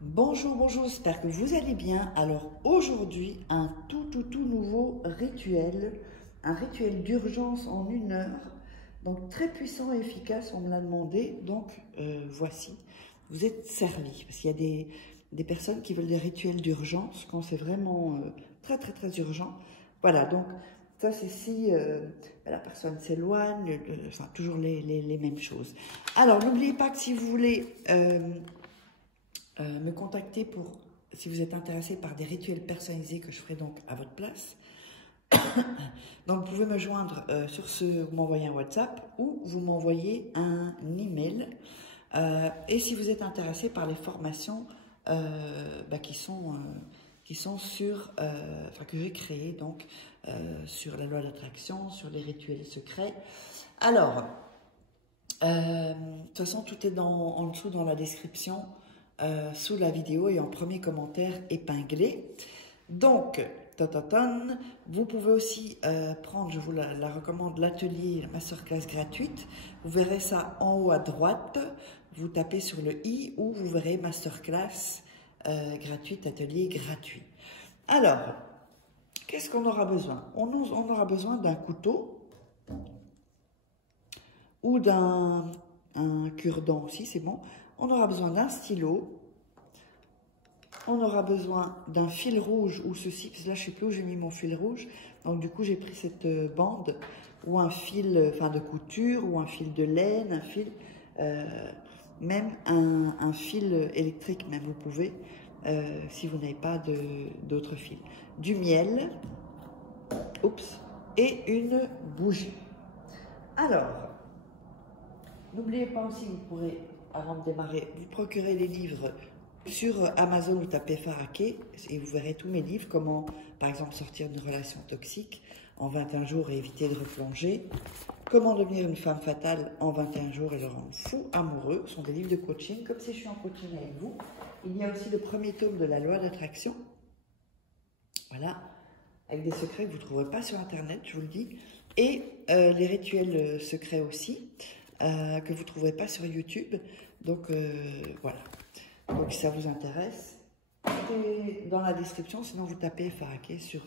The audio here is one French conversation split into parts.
Bonjour, bonjour, j'espère que vous allez bien. Alors aujourd'hui, un tout nouveau rituel, un rituel d'urgence en 1 heure, donc très puissant et efficace, on me l'a demandé, donc voici, vous êtes servis, parce qu'il y a des personnes qui veulent des rituels d'urgence quand c'est vraiment très urgent. Voilà, donc ça c'est si la personne s'éloigne, enfin toujours les mêmes choses. Alors n'oubliez pas que si vous voulez me contacter si vous êtes intéressé par des rituels personnalisés que je ferai donc à votre place. Donc vous pouvez me joindre vous m'envoyez un WhatsApp ou vous m'envoyez un email. Et si vous êtes intéressé par les formations qui sont que j'ai créées donc sur la loi d'attraction, sur les rituels secrets. Alors, de toute façon, tout est en dessous dans la description, sous la vidéo et en premier commentaire épinglé. Donc, vous pouvez aussi prendre, je vous la recommande, l'atelier, la masterclass gratuite. Vous verrez ça en haut à droite. Vous tapez sur le i où vous verrez masterclass gratuite, atelier gratuit. Alors, qu'est-ce qu'on aura besoin? On aura besoin d'un couteau ou d'un cure-dent aussi, c'est bon. On aura besoin d'un stylo. On aura besoin d'un fil rouge ou ceci, parce que là je ne sais plus où j'ai mis mon fil rouge, donc du coup j'ai pris cette bande, ou un fil de couture, ou un fil de laine, un fil, même un fil électrique, même vous pouvez, si vous n'avez pas d'autres fils. Du miel, oups, et une bougie. Alors, n'oubliez pas aussi, vous pourrez, avant de démarrer, vous procurer les livres. Sur Amazon, vous tapez Faraké et vous verrez tous mes livres, comment par exemple sortir d'une relation toxique en 21 jours et éviter de replonger, comment devenir une femme fatale en 21 jours et le rendre fou amoureux, ce sont des livres de coaching, comme si je suis en coaching avec vous. Il y a aussi le premier tome de la loi d'attraction, voilà, avec des secrets que vous ne trouverez pas sur internet, je vous le dis, et les rituels secrets aussi, que vous ne trouverez pas sur YouTube, donc voilà. Donc si ça vous intéresse, c'est dans la description, sinon vous tapez Faraké sur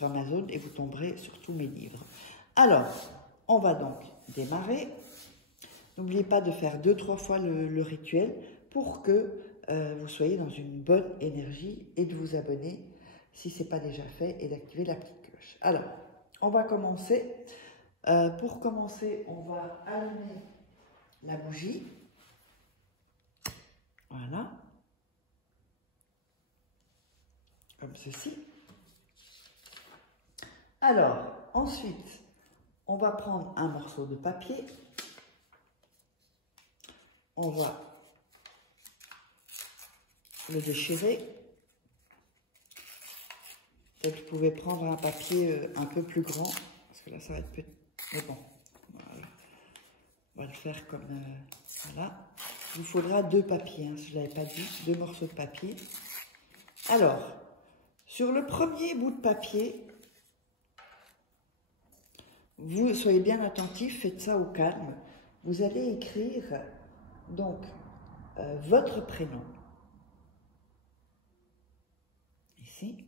Amazon et vous tomberez sur tous mes livres. Alors, on va donc démarrer. N'oubliez pas de faire 2-3 fois le rituel pour que vous soyez dans une bonne énergie et de vous abonner si ce n'est pas déjà fait et d'activer la petite cloche. Alors, on va commencer. Pour commencer, on va allumer la bougie. Voilà, comme ceci. Alors, ensuite, on va prendre un morceau de papier. On va le déchirer. Peut-être que vous pouvez prendre un papier un peu plus grand, parce que là, ça va être petit. Mais bon, voilà. On va le faire comme voilà. Il vous faudra 2 papiers, hein, si je ne l'avais pas dit, 2 morceaux de papier. Alors, sur le premier bout de papier, vous soyez bien attentifs, faites ça au calme. Vous allez écrire donc votre prénom. Ici.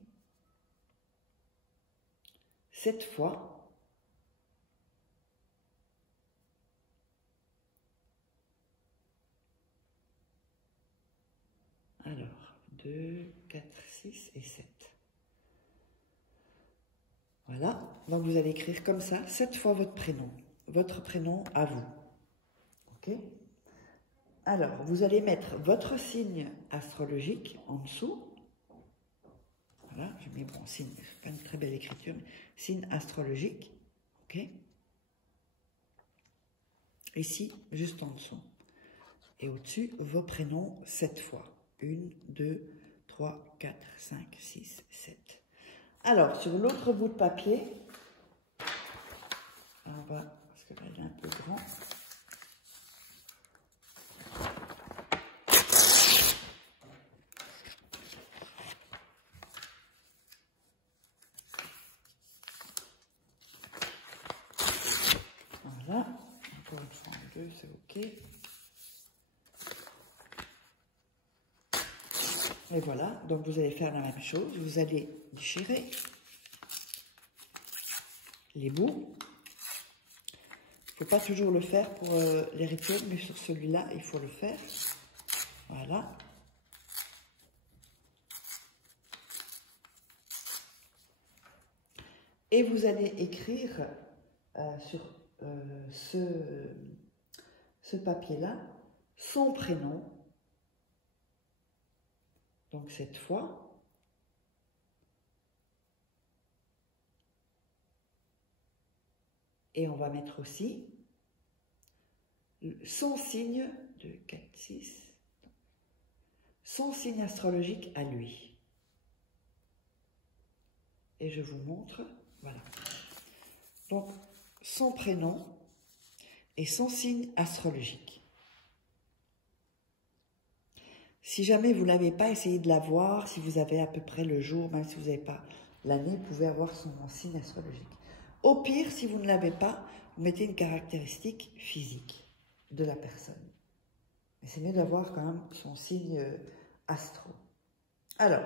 7 fois. Alors, 2, 4, 6 et 7. Voilà, donc vous allez écrire comme ça, 7 fois votre prénom à vous. Ok? Alors, vous allez mettre votre signe astrologique en dessous. Voilà, j'ai mis mon signe, c'est pas une très belle écriture, mais signe astrologique. Ok? Ici, juste en dessous. Et au-dessus, vos prénoms 7 fois. 1, 2, 3, 4, 5, 6, 7. Alors, sur l'autre bout de papier, on va, parce que là, il est un peu grand. Voilà, encore une fois en 2, c'est OK. Et voilà, donc vous allez faire la même chose. Vous allez déchirer les bouts. Il ne faut pas toujours le faire pour les rituels, mais sur celui-là, il faut le faire. Voilà. Et vous allez écrire sur ce papier-là son prénom. Donc cette fois, et on va mettre aussi son signe, 2, 4, 6, son signe astrologique à lui. Et je vous montre, voilà. Donc, son prénom et son signe astrologique. Si jamais vous ne l'avez pas, essayé de l'avoir. Si vous avez à peu près le jour, même si vous n'avez pas l'année, vous pouvez avoir son signe astrologique. Au pire, si vous ne l'avez pas, vous mettez une caractéristique physique de la personne. Mais c'est mieux d'avoir quand même son signe astro. Alors,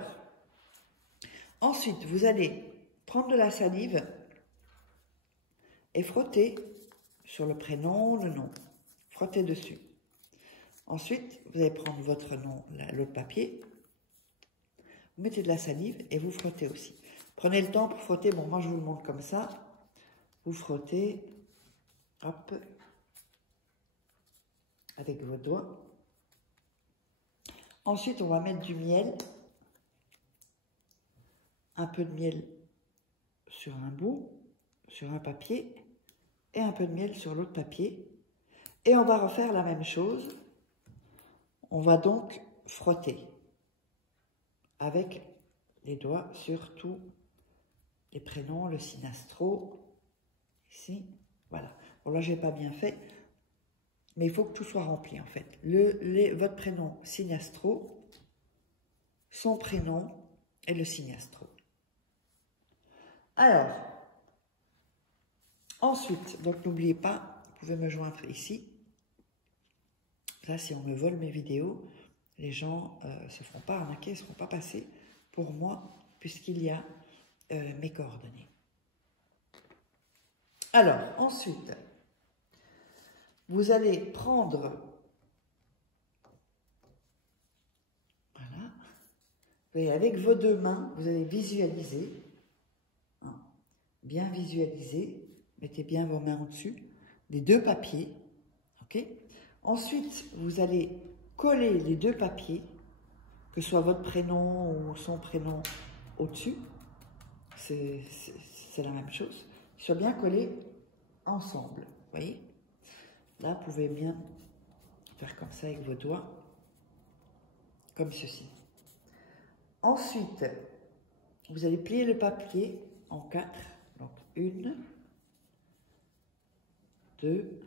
ensuite, vous allez prendre de la salive et frotter sur le prénom, le nom. Frottez dessus. Ensuite, vous allez prendre votre nom, l'autre papier, vous mettez de la salive et vous frottez aussi. Prenez le temps pour frotter. Bon, moi je vous le montre comme ça. Vous frottez, hop, avec vos doigts. Ensuite, on va mettre du miel, un peu de miel sur un bout, sur un papier, et un peu de miel sur l'autre papier. Et on va refaire la même chose. On va donc frotter avec les doigts sur tous les prénoms, le signe astro, ici, voilà. Bon là, je n'ai pas bien fait, mais il faut que tout soit rempli en fait. Votre prénom, signe astro, son prénom et le signe astro. Alors, ensuite, donc n'oubliez pas, vous pouvez me joindre ici. Là, si on me vole mes vidéos, les gens ne se feront pas arnaquer, ne seront pas passés pour moi, puisqu'il y a mes coordonnées. Alors, ensuite, vous allez prendre, voilà, et avec vos deux mains, vous allez visualiser, hein, bien visualiser, mettez bien vos mains au-dessus, des deux papiers, ok? Ensuite, vous allez coller les deux papiers, que ce soit votre prénom ou son prénom au-dessus, c'est la même chose, qu'ils soient bien collés ensemble, vous voyez? Là, vous pouvez bien faire comme ça avec vos doigts, comme ceci. Ensuite, vous allez plier le papier en 4, donc 1, 2,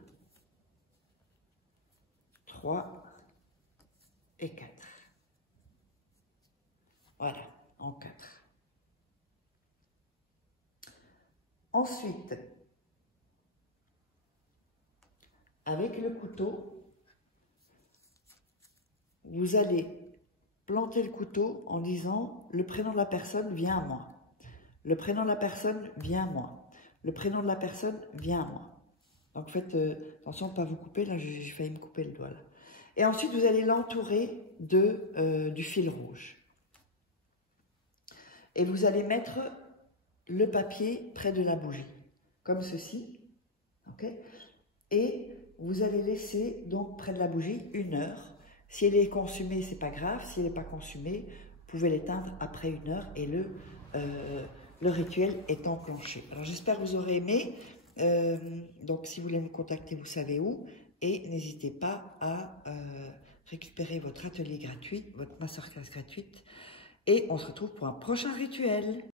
3 et 4. Voilà, en 4. Ensuite, avec le couteau, vous allez planter le couteau en disant le prénom de la personne vient à moi. Le prénom de la personne vient à moi. Le prénom de la personne vient à moi. Donc faites attention de ne pas vous couper, là j'ai failli me couper le doigt. Là. Et ensuite vous allez l'entourer du fil rouge. Et vous allez mettre le papier près de la bougie, comme ceci. Okay, et vous allez laisser donc près de la bougie 1 heure. Si elle est consumée, c'est pas grave. Si elle n'est pas consumée, vous pouvez l'éteindre après 1 heure et le rituel est enclenché. Alors j'espère que vous aurez aimé. Donc si vous voulez me contacter, vous savez où. Et n'hésitez pas à récupérer votre atelier gratuit, votre masterclass gratuite. Et on se retrouve pour un prochain rituel.